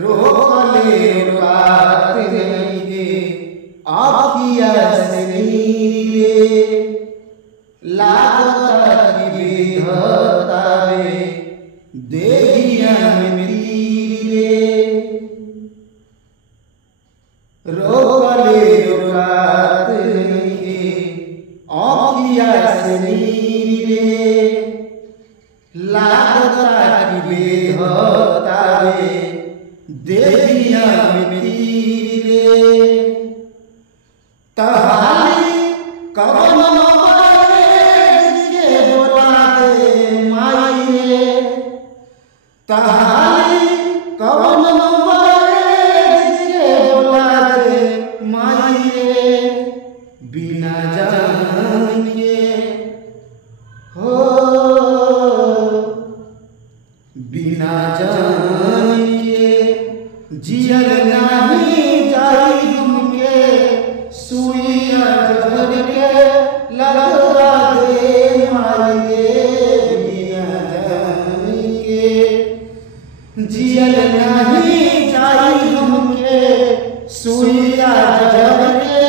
रोकले रोकात नइखे आखिया से नीरे लागता कि विधतावे देहिया में तीरे रोकले रोकात नइखे आखिया से नीरे लागता कि विधतावे देहिया में तीरे तहारी कवन के बोला दे माई रे तहारी कवन के बोला दे माई रे बिना जान के हो बिना जान के जियल नहीं जाई तुमके सुइया जहर के लगवा दे माई बिना जान के जियल नहीं जाई तुमके सुइया जहर के